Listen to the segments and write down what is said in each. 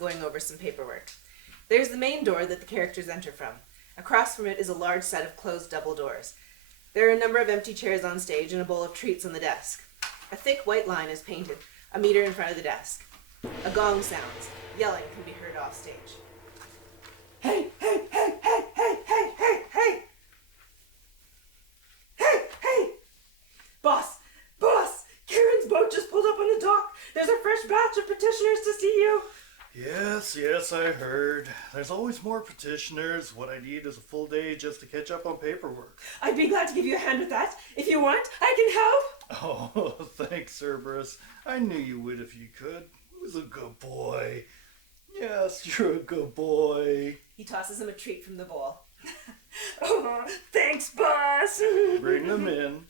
going over some paperwork. There's the main door that the characters enter from. Across from it is a large set of closed double doors. There are a number of empty chairs on stage and a bowl of treats on the desk. A thick white line is painted, a meter in front of the desk. A gong sounds. Yelling can be heard off stage. Hey, hey, hey, hey, hey, hey, hey, hey! Hey, hey! Boss! Boss! Karen's boat just pulled up on the dock. There's a fresh batch of petitioners to see you. Yes, I heard. There's always more petitioners. What I need is a full day just to catch up on paperwork. I'd be glad to give you a hand with that. If you want, I can help. Oh, thanks, Cerberus. I knew you would if you could. Who's a good boy? Yes, you're a good boy. He tosses him a treat from the bowl. Oh, thanks, boss. Bring them in.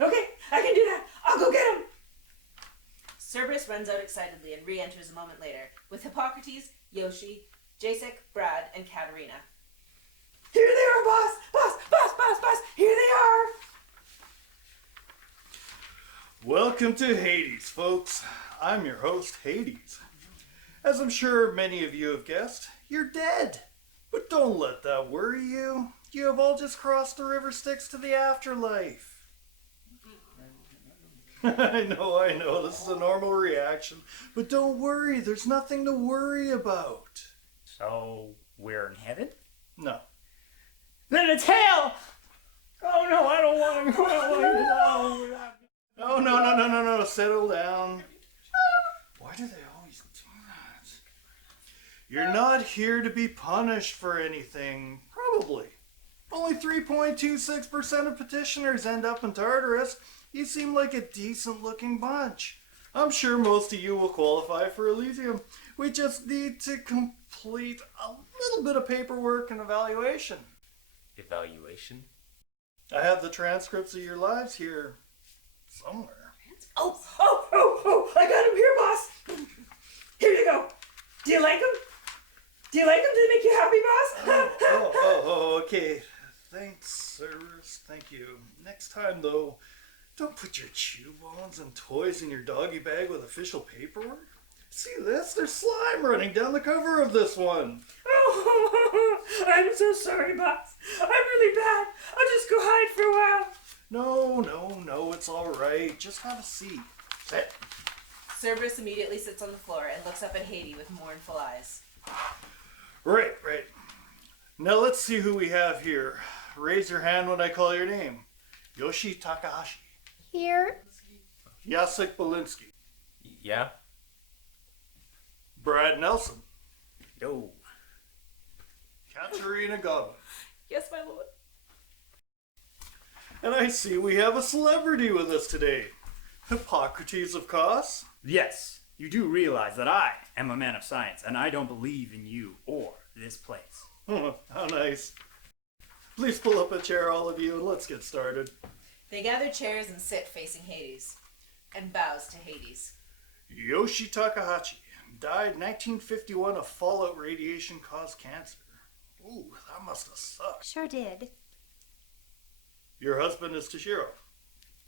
Okay, I can do that. I'll go get him. Cerberus runs out excitedly and re-enters a moment later with Hippocrates, Yoshi, Jacek, Brad, and Katerina. Here they are, boss! Boss! Boss! Boss! Boss! Here they are! Welcome to Hades, folks. I'm your host, Hades. As I'm sure many of you have guessed, you're dead. But don't let that worry you. You have all just crossed the river Styx to the afterlife. I know, this is a normal reaction. But don't worry, there's nothing to worry about. So, we're in heaven? No. Then it's hell! Oh no, I don't want to go. Oh, no, settle down. Why do they always do that? You're not here to be punished for anything, probably. Only 3.26% of petitioners end up in Tartarus. You seem like a decent-looking bunch. I'm sure most of you will qualify for Elysium. We just need to complete a little bit of paperwork and evaluation. Evaluation? I have the transcripts of your lives here somewhere. Oh, I got him here, boss. Here you go. Do you like him? Do you like him? Do they make you happy, boss? Oh, okay. Thanks, Cerberus. Thank you. Next time, though, don't put your chew bones and toys in your doggy bag with official paperwork. See this? There's slime running down the cover of this one. Oh, I'm so sorry, boss. I'm really bad. I'll just go hide for a while. No, it's all right. Just have a seat. Sit. Cerberus immediately sits on the floor and looks up at Hades with mournful eyes. Right. Now let's see who we have here. Raise your hand when I call your name. Yoshi Takahashi. Here. Jacek Belinsky. Yeah? Brad Nelson. Yo. Katerina Godwin. Yes, my lord. And I see we have a celebrity with us today. Hippocrates, of course. Yes, you do realize that I am a man of science, and I don't believe in you or this place. How nice. Please pull up a chair, all of you, and let's get started. They gather chairs and sit facing Hades, and bows to Hades. Yoshi Takahashi died 1951 of fallout radiation caused cancer. Ooh, that must have sucked. Sure did. Your husband is Toshiro.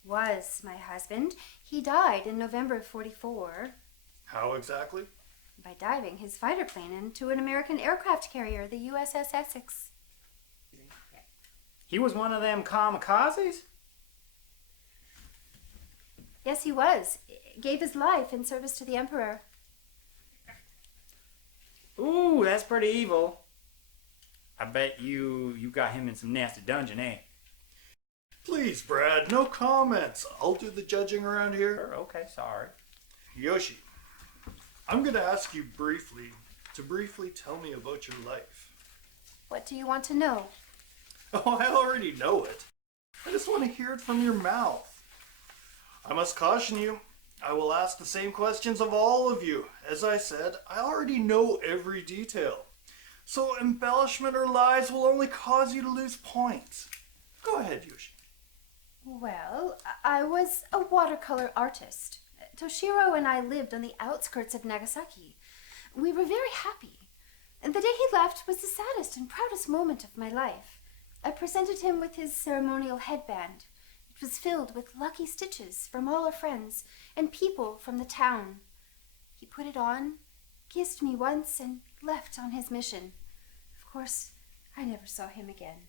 Was my husband. He died in November of 44 How exactly? by diving his fighter plane into an American aircraft carrier, the USS Essex. He was one of them kamikazes? Yes, he was. Gave his life in service to the Emperor. Ooh, that's pretty evil. I bet you got him in some nasty dungeon, eh? Please, Brad, no comments. I'll do the judging around here. Sure, okay, sorry. Yoshi, I'm going to ask you briefly tell me about your life. What do you want to know? Oh, I already know it. I just want to hear it from your mouth. I must caution you, I will ask the same questions of all of you. As I said, I already know every detail. So embellishment or lies will only cause you to lose points. Go ahead, Yoshi. Well, I was a watercolor artist. Toshiro and I lived on the outskirts of Nagasaki. We were very happy. And the day he left was the saddest and proudest moment of my life. I presented him with his ceremonial headband. It was filled with lucky stitches from all our friends and people from the town. He put it on kissed me once and left on his mission. Of course, I never saw him again.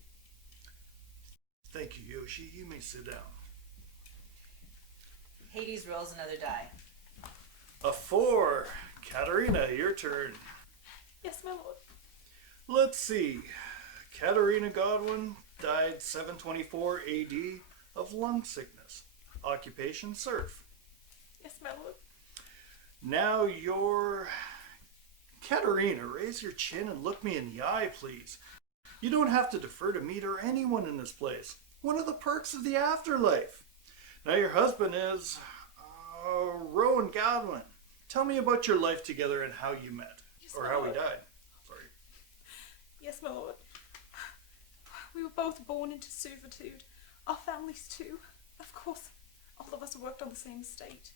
Thank you, Yoshi. You may sit down. Hades rolls another die. A 4. Katerina, your turn. Yes, my lord. Let's see. Katerina Godwin died 724 AD of lung sickness. Occupation serf. Yes, my lord. Now you're... Katerina, raise your chin and look me in the eye, please. You don't have to defer to me or anyone in this place. One of the perks of the afterlife. Now your husband is... Rowan Godwin. Tell me about your life together and how you met. Yes, Or my how he lord. died. Sorry. Yes, my lord. We were both born into servitude. Our families too. Of course, all of us worked on the same estate.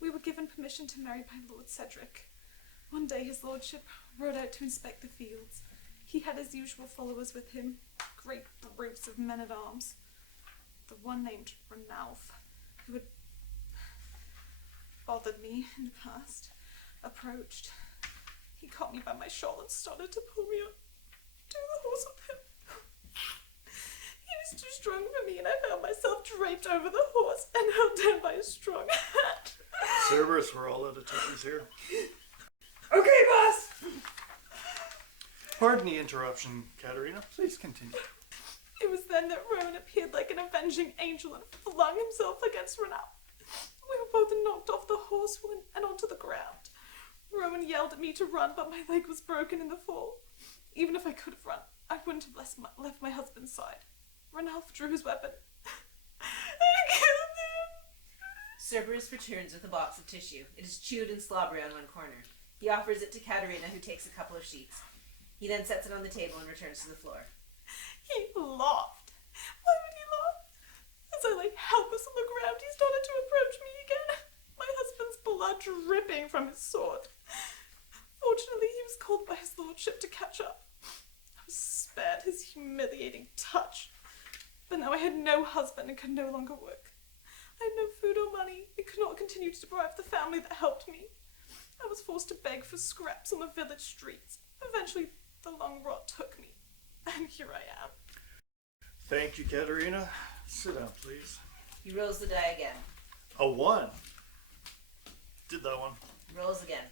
We were given permission to marry by Lord Cedric. One day his lordship rode out to inspect the fields. He had his usual followers with him, great brutes of men-at-arms. The one named Ranulph, who had bothered me in the past, approached. He caught me by my shawl and started to pull me up to the horse with him. He was too strong for me, and I found myself draped over the horse and held down by a strong hand. Cerberus, we're all out of tissues here. Okay, boss! Pardon the interruption, Katerina. Please continue. It was then that Rowan appeared like an avenging angel and flung himself against Ranulph. We were both knocked off the horse and onto the ground. Rowan yelled at me to run, but my leg was broken in the fall. Even if I could have run, I wouldn't have left my husband's side. Ranulph drew his weapon. I killed him. Cerberus returns with a box of tissue. It is chewed and slobbery on one corner. He offers it to Katerina, who takes a couple of sheets. He then sets it on the table and returns to the floor. He laughed. Why would he laugh? As I lay helpless on the ground, he started to approach me again, my husband's blood dripping from his sword. Fortunately, he was called by his lordship to catch up. I was spared his humiliating touch. But now I had no husband and could no longer work. I had no food or money and could not continue to deprive the family that helped me. I was forced to beg for scraps on the village streets. Eventually, the lung rot took me, and here I am. Thank you, Katerina. Sit down, please. He rolls the die again. A 1. Did that one. Rolls again.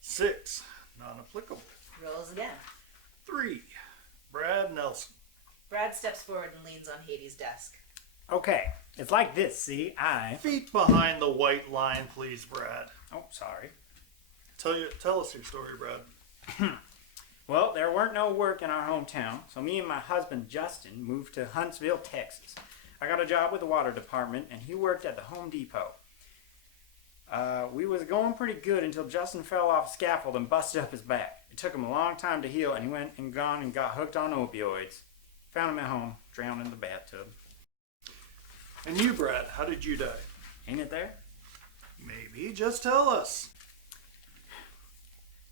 6. Non-applicable. Rolls again. 3. Brad Nelson. Brad steps forward and leans on Hades' desk. Okay, it's like this, see? Feet behind the white line, please, Brad. Oh, sorry. Tell us your story, Brad. Well, there weren't no work in our hometown, so me and my husband Justin moved to Huntsville, Texas. I got a job with the water department, and he worked at the Home Depot. We was going pretty good until Justin fell off a scaffold and busted up his back. It took him a long time to heal, and he went and gone and got hooked on opioids. Found him at home, drowned in the bathtub. And you, Brad, how did you die? Ain't it there? Maybe. Just tell us.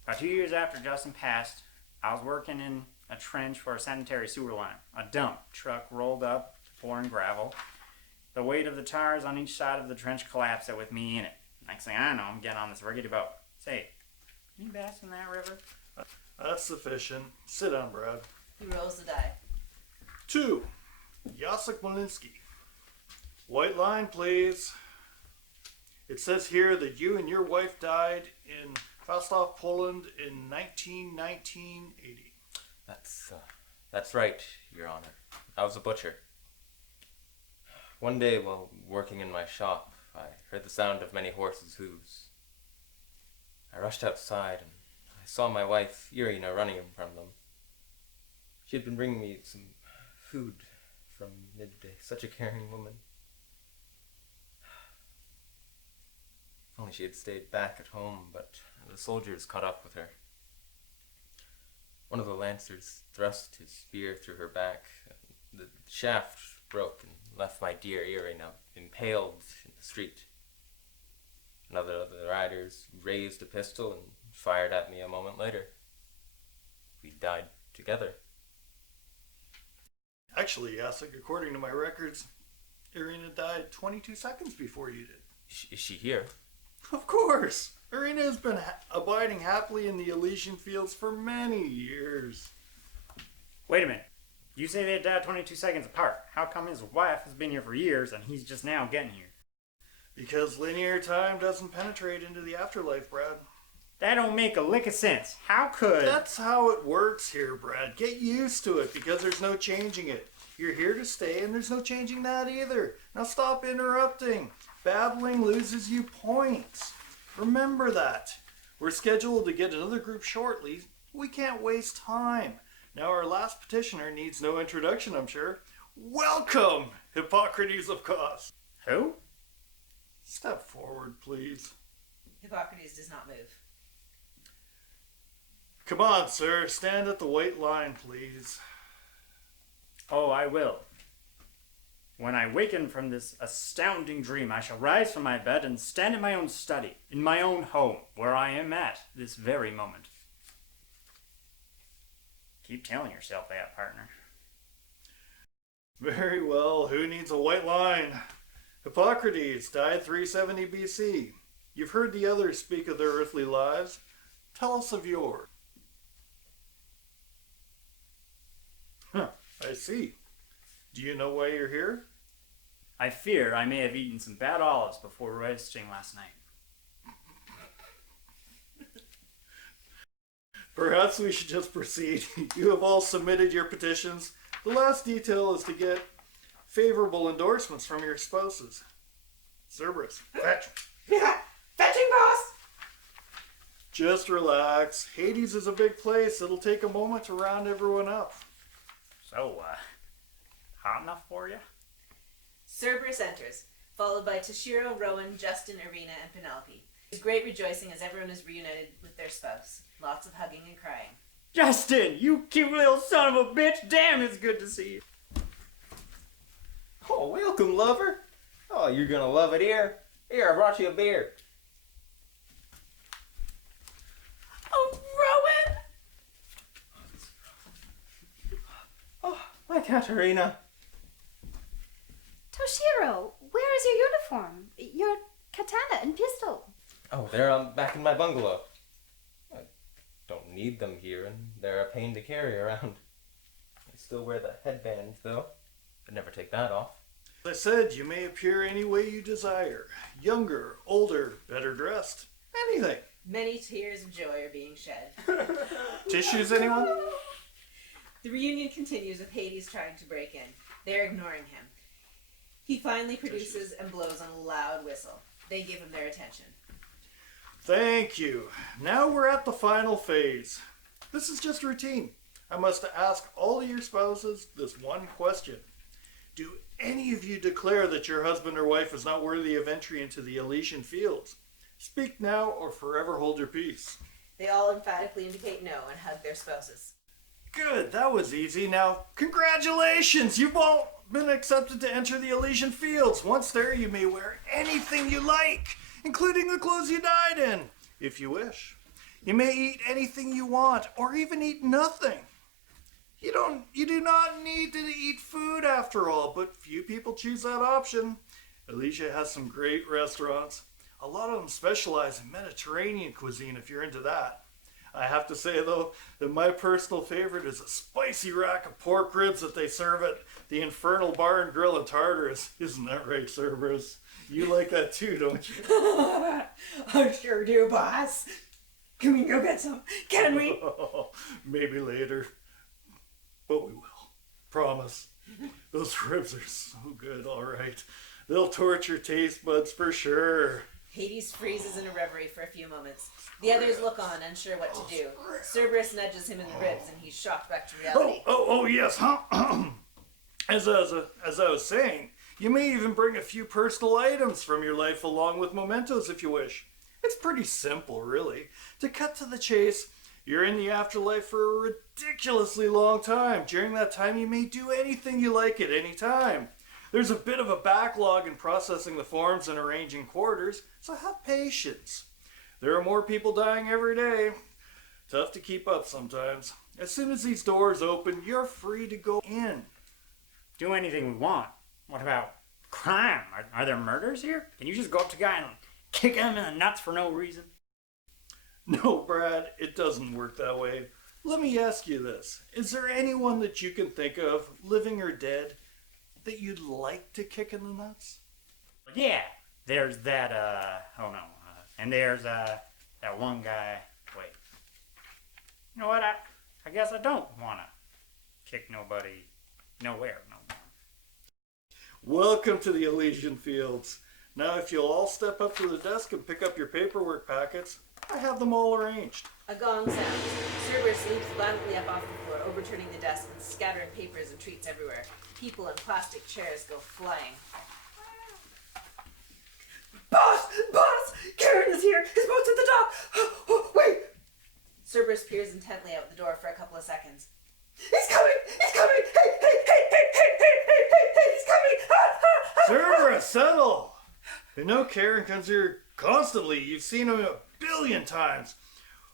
About 2 years after Justin passed, I was working in a trench for a sanitary sewer line. A dump truck rolled up, pouring gravel. The weight of the tires on each side of the trench collapsed with me in it. Next thing I know, I'm getting on this rickety boat. Say, can you bask in that river? That's sufficient. Sit down, Brad. He rolls the die. 2. Jacek Malinsky. White line, please. It says here that you and your wife died in Falstaff, Poland in 1980. That's right, Your Honor. I was a butcher. One day while working in my shop, I heard the sound of many horses' hooves. I rushed outside and I saw my wife, Irina, running from them. She had been bringing me some food from midday. Such a caring woman. If only she had stayed back at home, but the soldiers caught up with her. One of the lancers thrust his spear through her back. The shaft broke and left my dear Irina impaled in the street. Another of the riders raised a pistol and fired at me a moment later. We died together. Actually, Jacek, according to my records, Irina died 22 seconds before you did. Is she here? Of course. Irina has been abiding happily in the Elysian fields for many years. Wait a minute. You say they died 22 seconds apart. How come his wife has been here for years and he's just now getting here? Because linear time doesn't penetrate into the afterlife, Brad. That don't make a lick of sense. How could... That's how it works here, Brad. Get used to it because there's no changing it. You're here to stay and there's no changing that either. Now stop interrupting. Babbling loses you points. Remember that. We're scheduled to get another group shortly. We can't waste time. Now our last petitioner needs no introduction, I'm sure. Welcome, Hippocrates of course. Who? Step forward, please. Hippocrates does not move. Come on, sir. Stand at the white line, please. Oh, I will. When I waken from this astounding dream, I shall rise from my bed and stand in my own study, in my own home, where I am at this very moment. Keep telling yourself that, partner. Very well. Who needs a white line? Hippocrates died 370 BC. You've heard the others speak of their earthly lives. Tell us of yours. I see. Do you know why you're here? I fear I may have eaten some bad olives before resting last night. Perhaps we should just proceed. You have all submitted your petitions. The last detail is to get favorable endorsements from your spouses. Cerberus, fetch. Yeah, fetching, boss! Just relax. Hades is a big place. It'll take a moment to round everyone up. So, hot enough for you? Cerberus enters, followed by Toshiro, Rowan, Justin, Irina, and Penelope. There's great rejoicing as everyone is reunited with their spouse. Lots of hugging and crying. Justin, you cute little son of a bitch! Damn, it's good to see you. Oh, welcome, lover. Oh, you're gonna love it here. Here, I brought you a beer. Oh, Rowan! Oh, my Katerina. Toshiro, where is your uniform? Your katana and pistol? Oh, they're back in my bungalow. I don't need them here, and they're a pain to carry around. I still wear the headband, though. I'd never take that off. As I said, you may appear any way you desire. Younger, older, better dressed. Anything. Many tears of joy are being shed. Tissues, anyone? The reunion continues with Hades trying to break in. They're ignoring him. He finally produces and blows on a loud whistle. They give him their attention. Thank you. Now we're at the final phase. This is just routine. I must ask all of your spouses this one question. Do any of you declare that your husband or wife is not worthy of entry into the Elysian fields? Speak now or forever hold your peace. They all emphatically indicate no and hug their spouses. Good, that was easy. Now, congratulations! You've all been accepted to enter the Elysian fields. Once there, you may wear anything you like, including the clothes you died in, if you wish. You may eat anything you want, or even eat nothing. You do not need to eat food after all, but few people choose that option. Elysia has some great restaurants. A lot of them specialize in Mediterranean cuisine if you're into that. I have to say though, that my personal favorite is a spicy rack of pork ribs that they serve at the Infernal Bar and Grill in Tartarus. Isn't that right, Cerberus? You like that too, don't you? I sure do, boss. Can we go get some? Can we? Maybe later. But we will. Promise. Those ribs are so good, alright. They'll torture taste buds for sure. Hades freezes in a reverie for a few moments. The others look on, unsure what to do. Cerberus nudges him in the ribs, and he's shocked back to reality. Oh, yes, huh? As I was saying, you may even bring a few personal items from your life along with mementos if you wish. It's pretty simple, really. To cut to the chase, you're in the afterlife for a ridiculously long time. During that time, you may do anything you like at any time. There's a bit of a backlog in processing the forms and arranging quarters, so have patience. There are more people dying every day. Tough to keep up sometimes. As soon as these doors open, you're free to go in. Do anything we want. What about crime? Are there murders here? Can you just go up to a guy and Kick him in the nuts for no reason? No, Brad, it doesn't work that way. Let me ask you this. Is there anyone that you can think of, living or dead, that you'd like to kick in the nuts? Yeah, there's that, and there's, that one guy. Wait. You know what? I guess I don't want to kick nobody nowhere no more. Welcome to the Elysian Fields. Now, if you'll all step up to the desk and pick up your paperwork packets, I have them all arranged. A gong sounds. Cerberus leaps violently up off the floor, overturning the desk and scattering papers and treats everywhere. People and plastic chairs go flying. Boss! Boss! Karen is here! His boat's at the dock! Oh, wait! Cerberus peers intently out the door for a couple of seconds. He's coming! He's coming! Hey, hey, hey, hey, hey, hey, hey, hey, hey, he's coming! Cerberus, settle! You know Karen comes here constantly. You've seen him a billion times.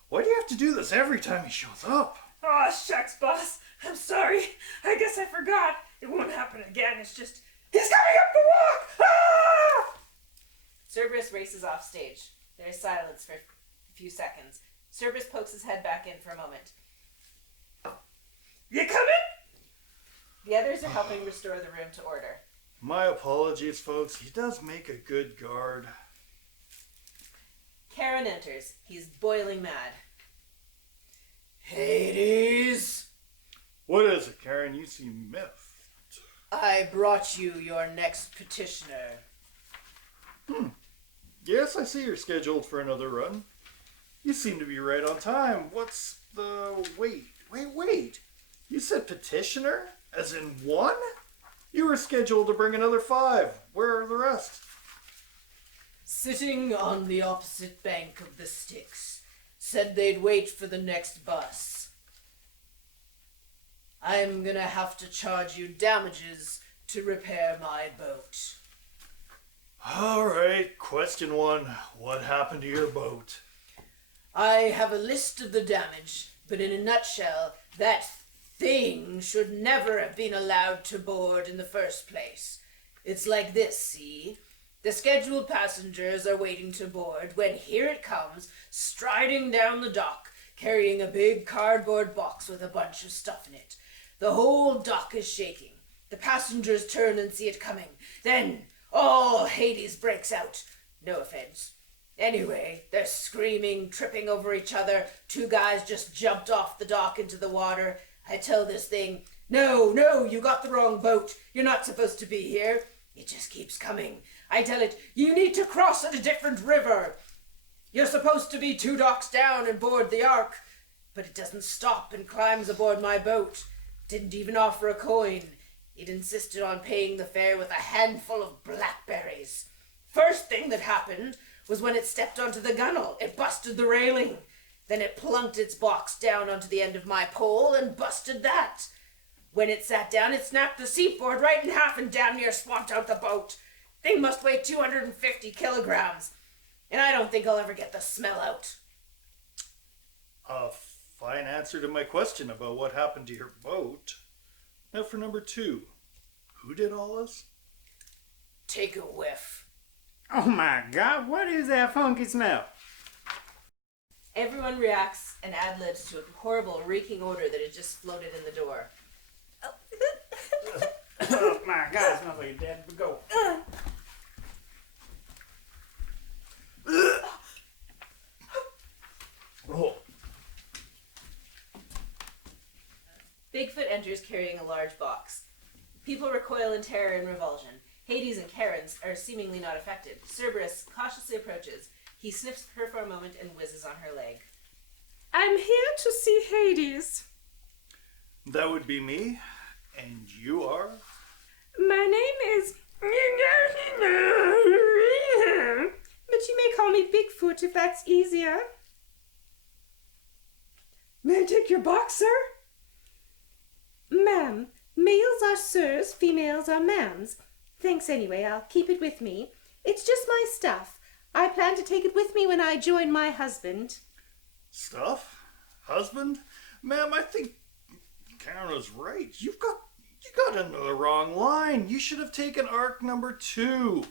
Why do you have to do this every time he shows up? Oh, shucks, boss. I'm sorry. I guess I forgot. It won't happen again. It's just... He's coming up the walk! Ah! Cerberus races off stage. There is silence for a few seconds. Cerberus pokes his head back in for a moment. You coming? The others are helping restore the room to order. My apologies, folks. He does make a good guard. Karen enters. He's boiling mad. Hades, What is it, Karen? You seem miffed. I brought you your next petitioner. Yes, I see you're scheduled for another run. You seem to be right on time. What's the... Wait. You said petitioner? As in one? You were scheduled to bring another 5. Where are the rest? Sitting on the opposite bank of the Styx. Said they'd wait for the next bus. I'm gonna have to charge you damages to repair my boat. All right, question 1. What happened to your boat? I have a list of the damage, but in a nutshell, that thing should never have been allowed to board in the first place. It's like this, see? The scheduled passengers are waiting to board when here it comes, striding down the dock, carrying a big cardboard box with a bunch of stuff in it. The whole dock is shaking. The passengers turn and see it coming. Then, all Hades breaks out. No offense. Anyway, they're screaming, tripping over each other. 2 guys just jumped off the dock into the water. I tell this thing, no, you got the wrong boat. You're not supposed to be here. It just keeps coming. I tell it, you need to cross at a different river. You're supposed to be 2 docks down and board the Ark. But it doesn't stop and climbs aboard my boat. Didn't even offer a coin. It insisted on paying the fare with a handful of blackberries. First thing that happened was when it stepped onto the gunwale. It busted the railing. Then it plunked its box down onto the end of my pole and busted that. When it sat down, it snapped the seatboard right in half and damn near swamped out the boat. Thing must weigh 250 kilograms. And I don't think I'll ever get the smell out. A fine answer to my question about what happened to your boat. Now for number 2. Who did all this? Take a whiff. Oh my God, what is that funky smell? Everyone reacts and ad-libs to a horrible reeking odor that had just floated in the door. Oh my God, it smells like a dead goat. Oh, Bigfoot enters carrying a large box. People recoil in terror and revulsion. Hades and Karen are seemingly not affected. Cerberus cautiously approaches. He sniffs her for a moment and whizzes on her leg. I'm here to see Hades. that would be me. And you are? My name is... But you may call me Bigfoot if that's easier. May I take your box, sir? Ma'am, males are sirs, females are ma'ams. Thanks anyway, I'll keep it with me. It's just my stuff. I plan to take it with me when I join my husband. Stuff? Husband? Ma'am, I think Karen was right. You got into the wrong line. You should have taken arc number 2.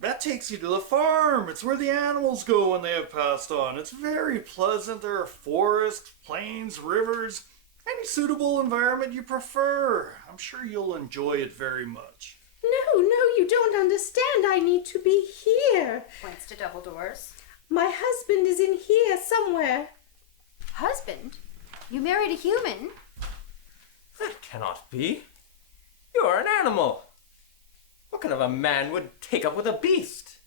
That takes you to the farm. It's where the animals go when they have passed on. It's very pleasant. There are forests, plains, rivers, any suitable environment you prefer. I'm sure you'll enjoy it very much. No, you don't understand. I need to be here. Points to double doors. My husband is in here somewhere. Husband? You married a human? That cannot be. You are an animal. What kind of a man would take up with a beast?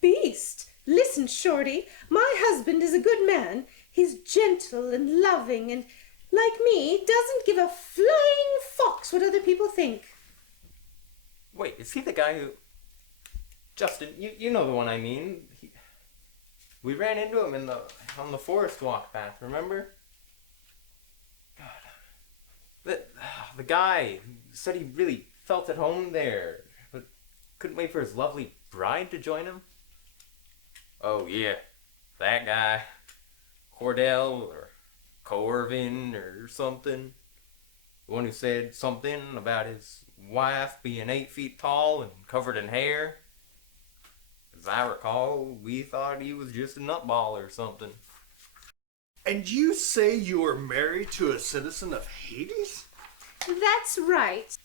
Beast? Listen, Shorty. My husband is a good man. He's gentle and loving and, like me, doesn't give a flying fox what other people think. Wait, is he the guy who... Justin, you know the one I mean. We ran into him on the forest walk path, remember? God. The guy who said he really felt at home there, but couldn't wait for his lovely bride to join him. Oh yeah, that guy. Cordell or Corvin or something. The one who said something about his wife being 8 feet tall and covered in hair. As I recall, we thought he was just a nutball or something. And you say you are married to a citizen of Hades? That's right.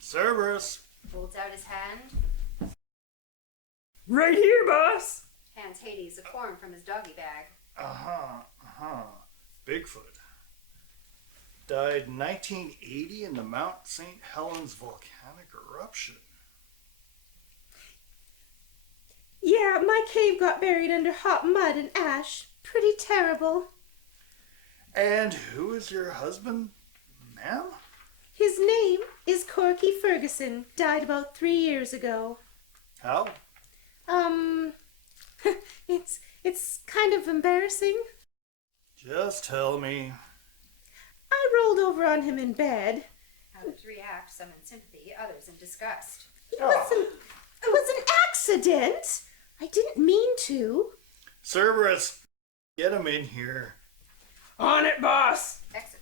Cerberus. Holds out his hand. Right here, boss. Hands Hades a form from his doggy bag. Bigfoot. Died in 1980 in the Mount St. Helens volcanic eruption. Yeah, my cave got buried under hot mud and ash. Pretty terrible. And who is your husband, ma'am? His name is Corky Ferguson. Died about 3 years ago. How? It's kind of embarrassing. Just tell me. I rolled over on him in bed. Others react, some in sympathy, others in disgust. It was an accident. I didn't mean to. Cerberus, get him in here. On it, boss. Exits.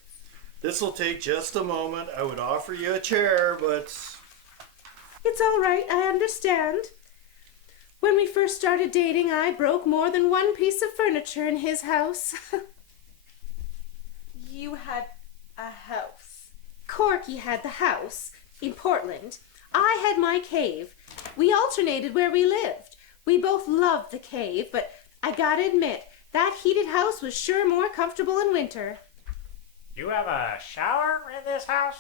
This will take just a moment. I would offer you a chair, but... It's all right, I understand. When we first started dating, I broke more than one piece of furniture in his house. You had a house? Corky had the house in Portland. I had my cave. We alternated where we lived. We both loved the cave, but I gotta admit, that heated house was sure more comfortable in winter. You have a shower in this house?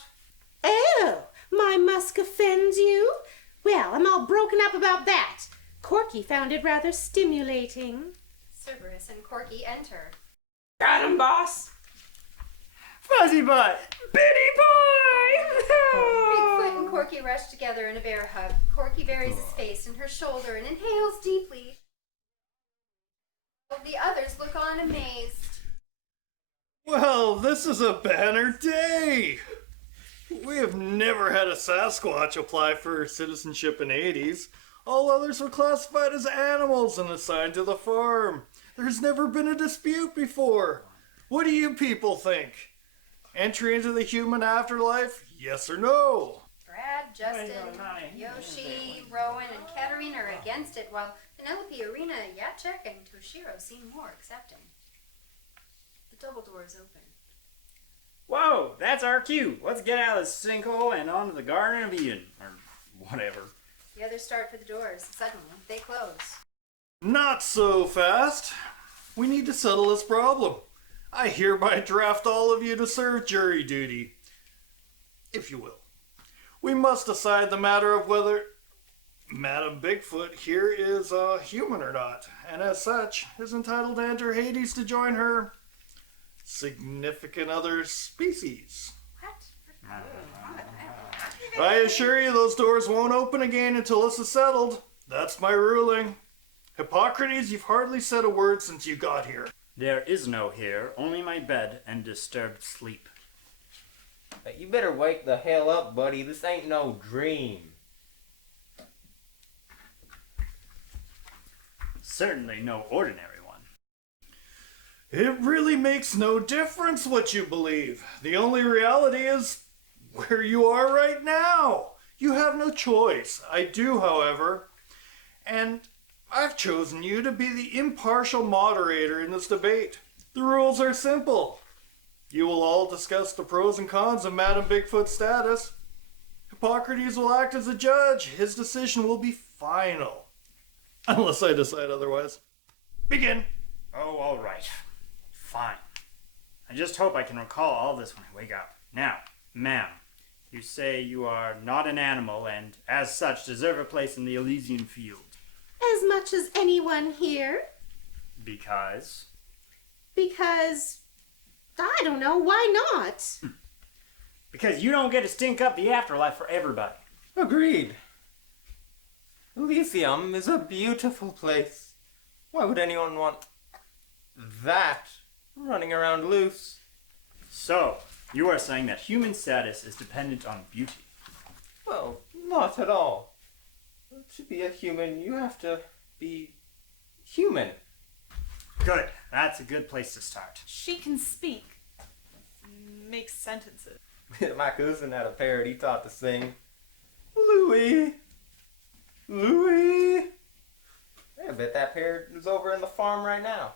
Oh, my musk offends you? Well, I'm all broken up about that. Corky found it rather stimulating. Cerberus and Corky enter. Got him, boss. Fuzzy butt. Bitty boy. Bigfoot and Corky rush together in a bear hug. Corky buries his face in her shoulder and inhales deeply. The others look on amazed. Well, this is a banner day! We have never had a Sasquatch apply for citizenship in Hades. All others were classified as animals and assigned to the farm. There's never been a dispute before. What do you people think? Entry into the human afterlife? Yes or no? Brad, Justin, Yoshi, Rowan, and Katerina are against it, while Penelope, Arena, Yachek, and Toshiro seem more accepting. The double door is open. Whoa, that's our cue. Let's get out of the sinkhole and onto the Garden of Eden. Or whatever. The others start for the doors. Suddenly, they close. Not so fast. We need to settle this problem. I hereby draft all of you to serve jury duty, if you will. We must decide the matter of whether Madam Bigfoot here is a human or not, and as such is entitled to enter Hades to join her significant other species. What? I assure you those doors won't open again until this is settled. That's my ruling. Hippocrates, you've hardly said a word since you got here. There is no here, only my bed and disturbed sleep. You better wake the hell up, buddy. This ain't no dream. Certainly no ordinary one. It really makes no difference what you believe. The only reality is where you are right now. You have no choice. I do, however. And I've chosen you to be the impartial moderator in this debate. The rules are simple. You will all discuss the pros and cons of Madam Bigfoot's status. Hippocrates will act as a judge. His decision will be final. Unless I decide otherwise. Begin. Oh, all right. Fine. I just hope I can recall all this when I wake up. Now, ma'am, you say you are not an animal and, as such, deserve a place in the Elysian field. As much as anyone here. Because? Because, I don't know, why not? Because you don't get to stink up the afterlife for everybody. Agreed. Elysium is a beautiful place. Why would anyone want that running around loose? So, you are saying that human status is dependent on beauty. Well, not at all. To be a human, you have to be human. Good. That's a good place to start. She can speak. Make sentences. My cousin had a parrot he taught to sing. Louie! Louie! I bet that parrot is over in the farm right now.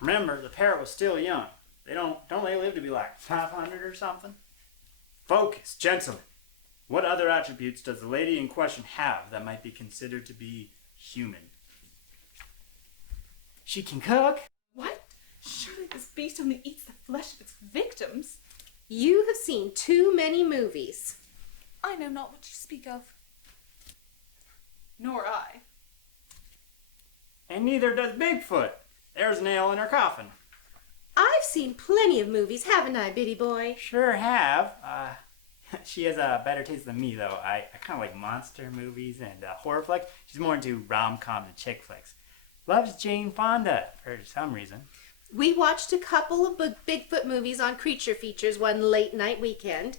Remember, the parrot was still young. Don't they live to be like 500 or something? Focus, gentlemen. What other attributes does the lady in question have that might be considered to be human? She can cook. What? Surely this beast only eats the flesh of its victims. You have seen too many movies. I know not what you speak of. Nor I. And neither does Bigfoot. There's a nail in her coffin. I've seen plenty of movies, haven't I, Biddy boy? Sure have. She has a better taste than me, though. I kind of like monster movies and horror flicks. She's more into rom-coms and chick flicks. Loves Jane Fonda for some reason. We watched a couple of Bigfoot movies on Creature Features one late night weekend.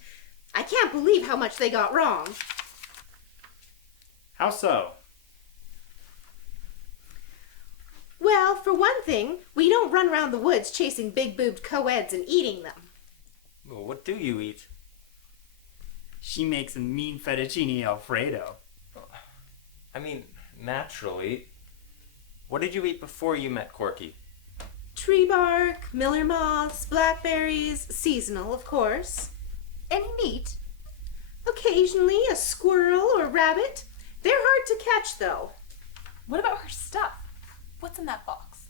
I can't believe how much they got wrong. How so? Well, for one thing, we don't run around the woods chasing big-boobed co-eds and eating them. Well, what do you eat? She makes a mean fettuccine alfredo. I mean, naturally. What did you eat before you met Corky? Tree bark, miller moths, blackberries, seasonal, of course. Any meat? Occasionally a squirrel or rabbit. They're hard to catch, though. What about her stuff? What's in that box?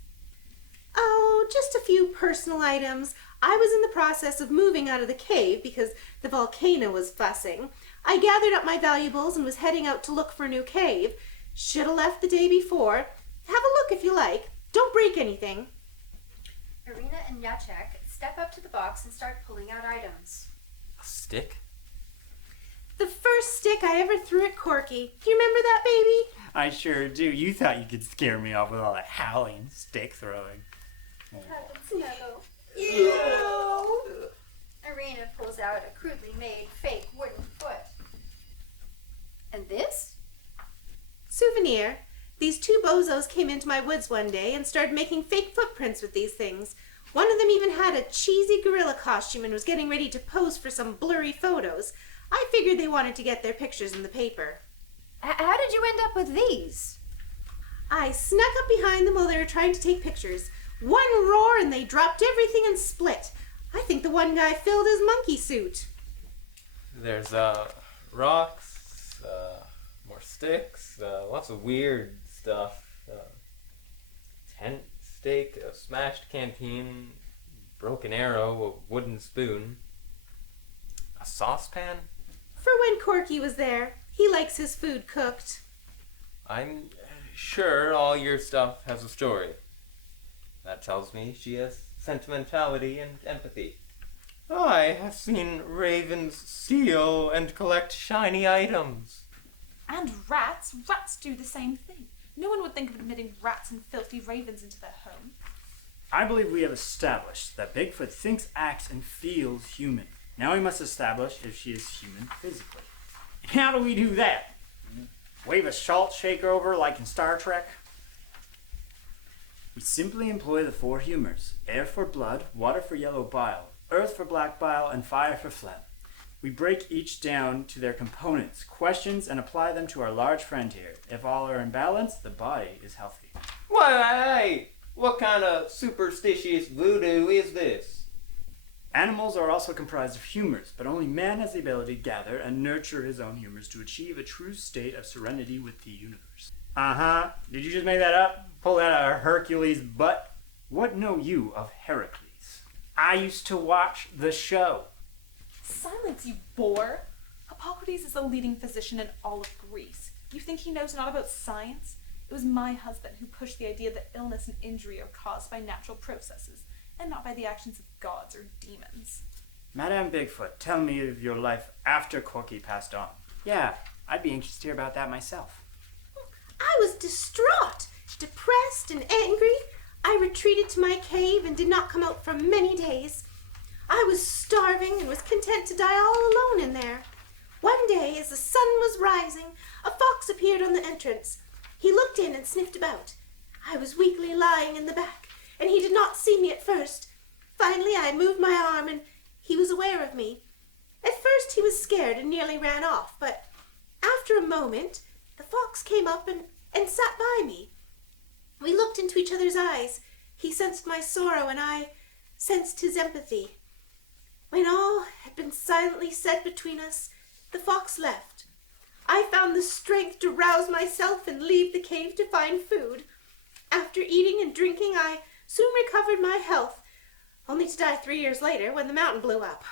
Oh, just a few personal items. I was in the process of moving out of the cave because the volcano was fussing. I gathered up my valuables and was heading out to look for a new cave. Should have left the day before. Have a look if you like. Don't break anything. Irina and Jacek step up to the box and start pulling out items. A stick? The first stick I ever threw at Corky. Do you remember that, baby? I sure do. You thought you could scare me off with all that howling and stick throwing. Ew. Irina pulls out a crudely made fake wooden foot. And this? Souvenir. These two bozos came into my woods one day and started making fake footprints with these things. One of them even had a cheesy gorilla costume and was getting ready to pose for some blurry photos. I figured they wanted to get their pictures in the paper. How did you end up with these? I snuck up behind them while they were trying to take pictures. One roar and they dropped everything and split. I think the one guy filled his monkey suit. There's rocks, more sticks, lots of weird stuff. Tent stake, a smashed canteen, broken arrow, a wooden spoon, a saucepan. For when Corky was there. He likes his food cooked. I'm sure all your stuff has a story. That tells me she has sentimentality and empathy. I have seen ravens steal and collect shiny items. And rats. Rats do the same thing. No one would think of admitting rats and filthy ravens into their home. I believe we have established that Bigfoot thinks, acts, and feels human. Now we must establish if she is human physically. And how do we do that? Wave a salt shaker over like in Star Trek? We simply employ the four humors: air for blood, water for yellow bile, earth for black bile, and fire for phlegm. We break each down to their components, questions, and apply them to our large friend here. If all are in balance, the body is healthy. Why, what kind of superstitious voodoo is this? Animals are also comprised of humors, but only man has the ability to gather and nurture his own humors to achieve a true state of serenity with the universe. Uh-huh. Did you just make that up? Pull that out of Hercules' butt? What know you of Heracles? I used to watch the show. Silence, you bore! Hippocrates is the leading physician in all of Greece. You think he knows not about science? It was my husband who pushed the idea that illness and injury are caused by natural processes, and not by the actions of gods or demons. Madame Bigfoot, tell me of your life after Corky passed on. Yeah, I'd be anxious to hear about that myself. I was distraught, depressed, and angry. I retreated to my cave and did not come out for many days. I was starving and was content to die all alone in there. One day, as the sun was rising, a fox appeared on the entrance. He looked in and sniffed about. I was weakly lying in the back, and he did not see me at first. Finally, I moved my arm, and he was aware of me. At first, he was scared and nearly ran off, but after a moment, the fox came up and sat by me. We looked into each other's eyes. He sensed my sorrow, and I sensed his empathy. When all had been silently said between us, the fox left. I found the strength to rouse myself and leave the cave to find food. After eating and drinking, I soon recovered my health, only to die 3 years later when the mountain blew up.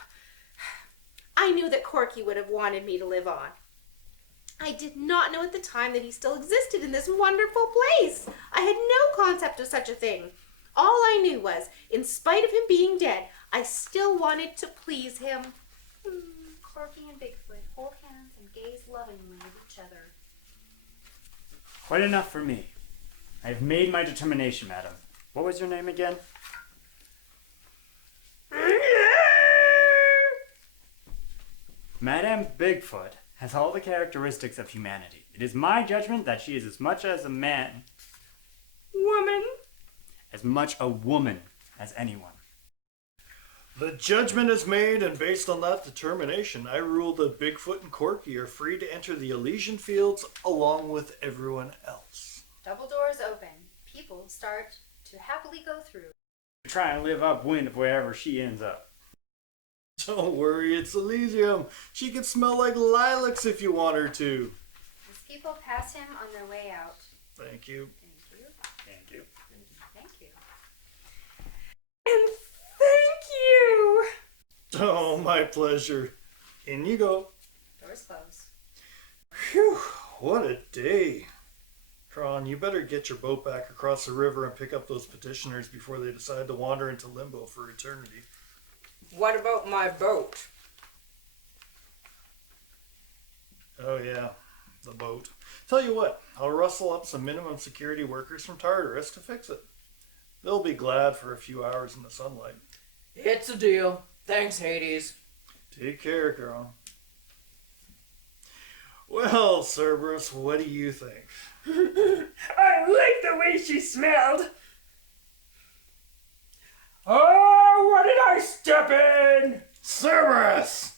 I knew that Corky would have wanted me to live on. I did not know at the time that he still existed in this wonderful place. I had no concept of such a thing. All I knew was, in spite of him being dead, I still wanted to please him. Corky and Bigfoot hold hands and gaze lovingly at each other. Quite enough for me. I have made my determination, madam. What was your name again? Madame Bigfoot has all the characteristics of humanity. It is my judgment that she is as much as a man... Woman! As much a woman as anyone. The judgment is made, and based on that determination, I rule that Bigfoot and Corky are free to enter the Elysian Fields along with everyone else. Double doors open. People start to happily go through. Try and live upwind of wherever she ends up. Don't worry, it's Elysium. She can smell like lilacs if you want her to. As people pass him on their way out. Thank you. Thank you. Thank you. Thank you. And thank you! Oh, my pleasure. In you go. Doors close. Phew, what a day. Tron, you better get your boat back across the river and pick up those petitioners before they decide to wander into limbo for eternity. What about my boat? Oh yeah, the boat. Tell you what, I'll rustle up some minimum security workers from Tartarus to fix it. They'll be glad for a few hours in the sunlight. It's a deal. Thanks, Hades. Take care, girl. Well, Cerberus, what do you think? I like the way she smelled. Oh, what did I step in? Cerberus!